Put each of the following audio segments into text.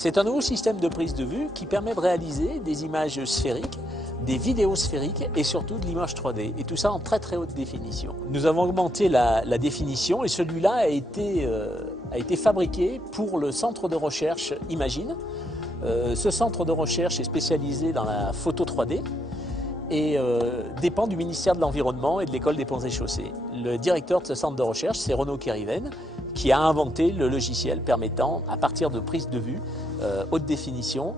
C'est un nouveau système de prise de vue qui permet de réaliser des images sphériques, des vidéos sphériques et surtout de l'image 3D. Et tout ça en très haute définition. Nous avons augmenté la définition et celui-là a été fabriqué pour le centre de recherche Imagine. Ce centre de recherche est spécialisé dans la photo 3D et dépend du ministère de l'Environnement et de l'École des Ponts et Chaussées. Le directeur de ce centre de recherche, c'est Renaud Kériven, qui a inventé le logiciel permettant, à partir de prises de vue haute définition,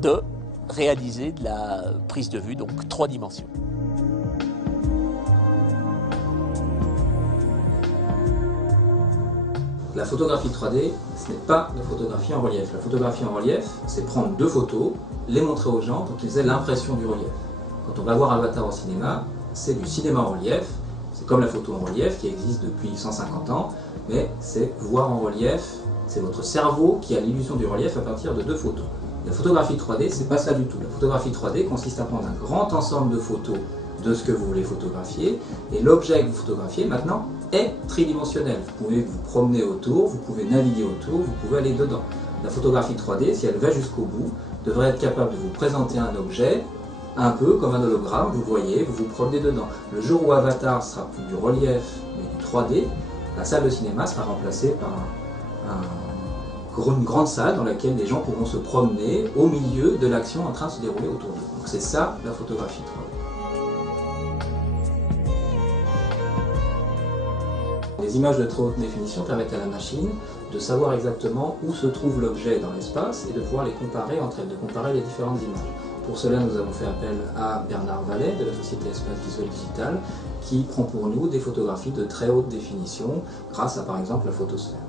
de réaliser de la prise de vue, donc 3 dimensions. La photographie 3D, ce n'est pas de photographie en relief. La photographie en relief, c'est prendre 2 photos, les montrer aux gens pour qu'ils aient l'impression du relief. Quand on va voir Avatar au cinéma, c'est du cinéma en relief. C'est comme la photo en relief qui existe depuis 150 ans, mais c'est voir en relief, c'est votre cerveau qui a l'illusion du relief à partir de 2 photos. La photographie 3D, c'est pas ça du tout. La photographie 3D consiste à prendre un grand ensemble de photos de ce que vous voulez photographier, et l'objet que vous photographiez maintenant est tridimensionnel. Vous pouvez vous promener autour, vous pouvez naviguer autour, vous pouvez aller dedans. La photographie 3D, si elle va jusqu'au bout, devrait être capable de vous présenter un objet un peu comme un hologramme, vous voyez, vous vous promenez dedans. Le jour où Avatar sera plus du relief mais du 3D, la salle de cinéma sera remplacée par une grande salle dans laquelle les gens pourront se promener au milieu de l'action en train de se dérouler autour d'eux. Donc c'est ça la photographie 3D. Les images de très haute définition permettent à la machine de savoir exactement où se trouve l'objet dans l'espace et de pouvoir les comparer entre elles, de comparer les différentes images. Pour cela, nous avons fait appel à Bernard Vallet de la société Espace Visuel Digital qui prend pour nous des photographies de très haute définition grâce à par exemple la photosphère.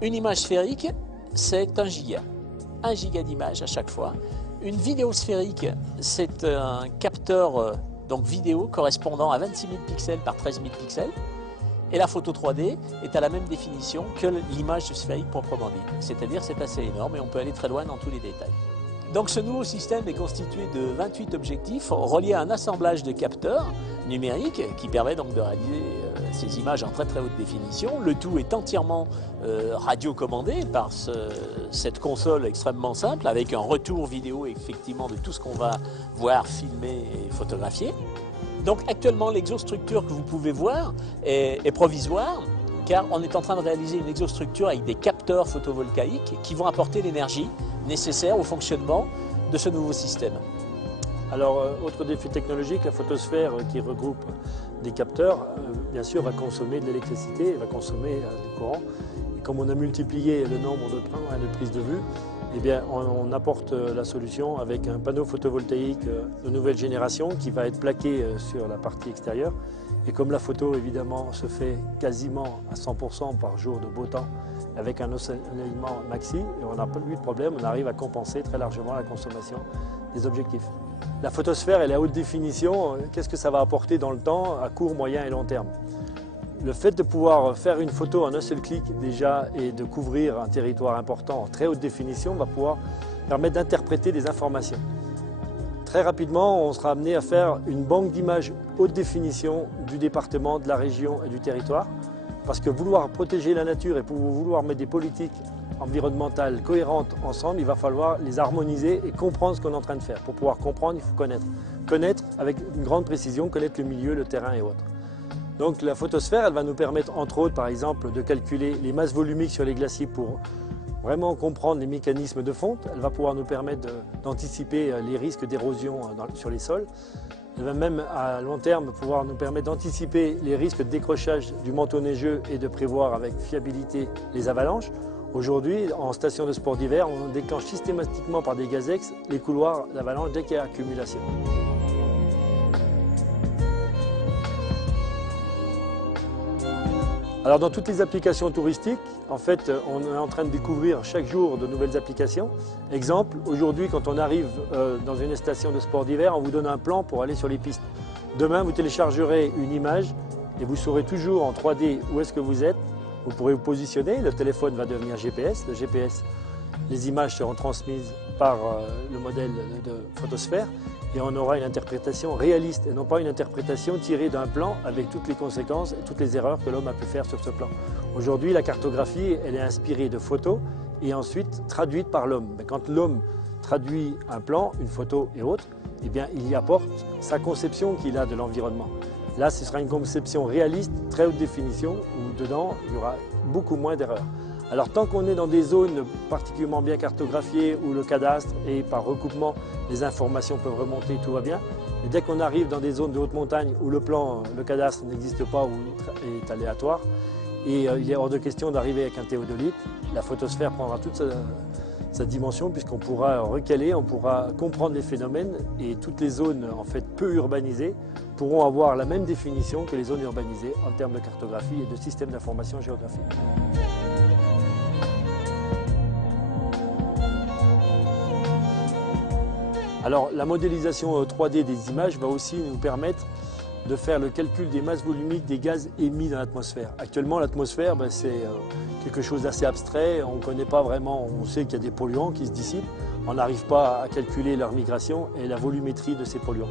Une image sphérique, c'est 1 giga. 1 giga d'image à chaque fois. Une vidéo sphérique, c'est un capteur donc vidéo correspondant à 26 000 pixels par 13 000 pixels. Et la photo 3D est à la même définition que l'image sphérique proprement dite. C'est-à-dire c'est assez énorme et on peut aller très loin dans tous les détails. Donc ce nouveau système est constitué de 28 objectifs reliés à un assemblage de capteurs numériques qui permet donc de réaliser ces images en très haute définition. Le tout est entièrement radiocommandé par cette console extrêmement simple avec un retour vidéo effectivement de tout ce qu'on va voir, filmer et photographier. Donc actuellement l'exostructure que vous pouvez voir est provisoire car on est en train de réaliser une exostructure avec des capteurs photovoltaïques qui vont apporter l'énergie nécessaire au fonctionnement de ce nouveau système. Alors, autre défi technologique, la photosphère qui regroupe des capteurs, bien sûr, va consommer de l'électricité, va consommer du courant. Et comme on a multiplié le nombre de prises de vue, eh bien, on apporte la solution avec un panneau photovoltaïque de nouvelle génération qui va être plaqué sur la partie extérieure. Et comme la photo, évidemment, se fait quasiment à 100% par jour de beau temps, avec un ensoleillement maxi, et on n'a pas eu de problème, on arrive à compenser très largement la consommation des objectifs. La photosphère et la haute définition, qu'est-ce que ça va apporter dans le temps, à court, moyen et long terme? Le fait de pouvoir faire une photo en un seul clic déjà et de couvrir un territoire important en très haute définition va pouvoir permettre d'interpréter des informations. Très rapidement, on sera amené à faire une banque d'images haute définition du département, de la région et du territoire. Parce que vouloir protéger la nature et pour vouloir mettre des politiques environnementales cohérentes ensemble, il va falloir les harmoniser et comprendre ce qu'on est en train de faire. Pour pouvoir comprendre, il faut connaître. Connaître avec une grande précision, connaître le milieu, le terrain et autres. Donc la photosphère, elle va nous permettre entre autres, par exemple, de calculer les masses volumiques sur les glaciers pour vraiment comprendre les mécanismes de fonte. Elle va pouvoir nous permettre d'anticiper les risques d'érosion sur les sols. Elle va même à long terme pouvoir nous permettre d'anticiper les risques de décrochage du manteau neigeux et de prévoir avec fiabilité les avalanches. Aujourd'hui, en station de sport d'hiver, on déclenche systématiquement par des gazex les couloirs d'avalanche dès qu'il y a accumulation. Alors dans toutes les applications touristiques, en fait, on est en train de découvrir chaque jour de nouvelles applications. Exemple, aujourd'hui, quand on arrive dans une station de sport d'hiver, on vous donne un plan pour aller sur les pistes. Demain, vous téléchargerez une image et vous saurez toujours en 3D où est-ce que vous êtes. Vous pourrez vous positionner, le téléphone va devenir GPS. Le GPS, les images seront transmises par le modèle de photosphère et on aura une interprétation réaliste et non pas une interprétation tirée d'un plan avec toutes les conséquences et toutes les erreurs que l'homme a pu faire sur ce plan. Aujourd'hui, la cartographie, elle est inspirée de photos et ensuite traduite par l'homme. Quand l'homme traduit un plan, une photo et autres, eh bien, il y apporte sa conception qu'il a de l'environnement. Là, ce sera une conception réaliste, très haute définition, où dedans, il y aura beaucoup moins d'erreurs. Alors tant qu'on est dans des zones particulièrement bien cartographiées, où le cadastre et par recoupement, les informations peuvent remonter, tout va bien. Mais dès qu'on arrive dans des zones de haute montagne où le plan, le cadastre n'existe pas ou est aléatoire, et il est hors de question d'arriver avec un théodolite, la photosphère prendra toute sa dimension puisqu'on pourra recaler, on pourra comprendre les phénomènes et toutes les zones en fait peu urbanisées pourront avoir la même définition que les zones urbanisées en termes de cartographie et de système d'information géographique. Alors la modélisation 3D des images va aussi nous permettre de faire le calcul des masses volumiques des gaz émis dans l'atmosphère. Actuellement, l'atmosphère, c'est quelque chose d'assez abstrait, on ne connaît pas vraiment, on sait qu'il y a des polluants qui se dissipent, on n'arrive pas à calculer leur migration et la volumétrie de ces polluants.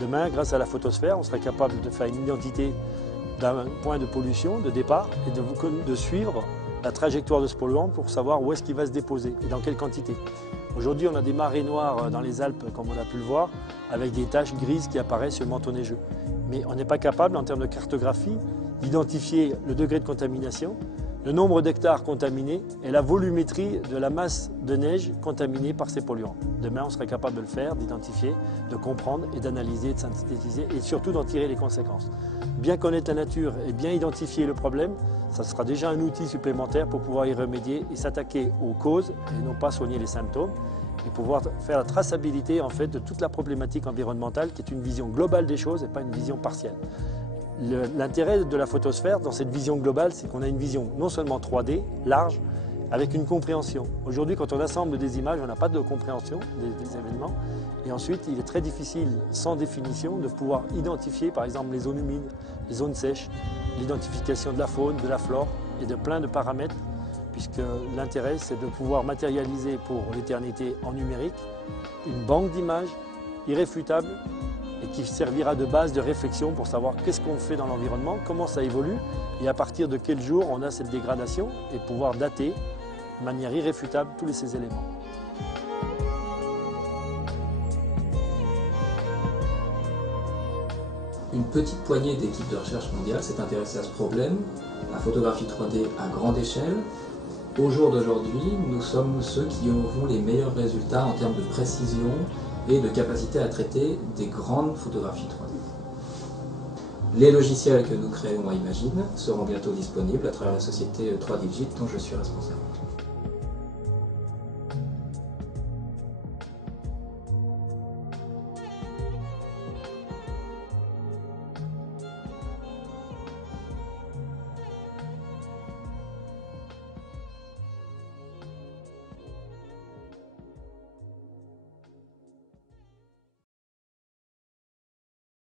Demain, grâce à la photosphère, on sera capable de faire une identité d'un point de pollution, de départ, et de suivre la trajectoire de ce polluant pour savoir où est-ce qu'il va se déposer et dans quelle quantité. Aujourd'hui, on a des marées noires dans les Alpes, comme on a pu le voir, avec des taches grises qui apparaissent sur le manteau neigeux. Mais on n'est pas capable, en termes de cartographie, d'identifier le degré de contamination, le nombre d'hectares contaminés et la volumétrie de la masse de neige contaminée par ces polluants. Demain, on serait capable de le faire, d'identifier, de comprendre et d'analyser, de synthétiser et surtout d'en tirer les conséquences. Bien connaître la nature et bien identifier le problème, ça sera déjà un outil supplémentaire pour pouvoir y remédier et s'attaquer aux causes et non pas soigner les symptômes et pouvoir faire la traçabilité en fait, de toute la problématique environnementale qui est une vision globale des choses et pas une vision partielle. L'intérêt de la photosphère dans cette vision globale, c'est qu'on a une vision non seulement 3D, large, avec une compréhension. Aujourd'hui, quand on assemble des images, on n'a pas de compréhension des événements. Et ensuite, il est très difficile, sans définition, de pouvoir identifier par exemple les zones humides, les zones sèches, l'identification de la faune, de la flore et de plein de paramètres, puisque l'intérêt, c'est de pouvoir matérialiser pour l'éternité en numérique une banque d'images irréfutable et qui servira de base de réflexion pour savoir qu'est-ce qu'on fait dans l'environnement, comment ça évolue et à partir de quel jour on a cette dégradation et pouvoir dater de manière irréfutable tous ces éléments. Une petite poignée d'équipes de recherche mondiale s'est intéressée à ce problème, la photographie 3D à grande échelle. Au jour d'aujourd'hui, nous sommes ceux qui auront les meilleurs résultats en termes de précision et de capacité à traiter des grandes photographies 3D. Les logiciels que nous créons à Imagine seront bientôt disponibles à travers la société 3Digit dont je suis responsable.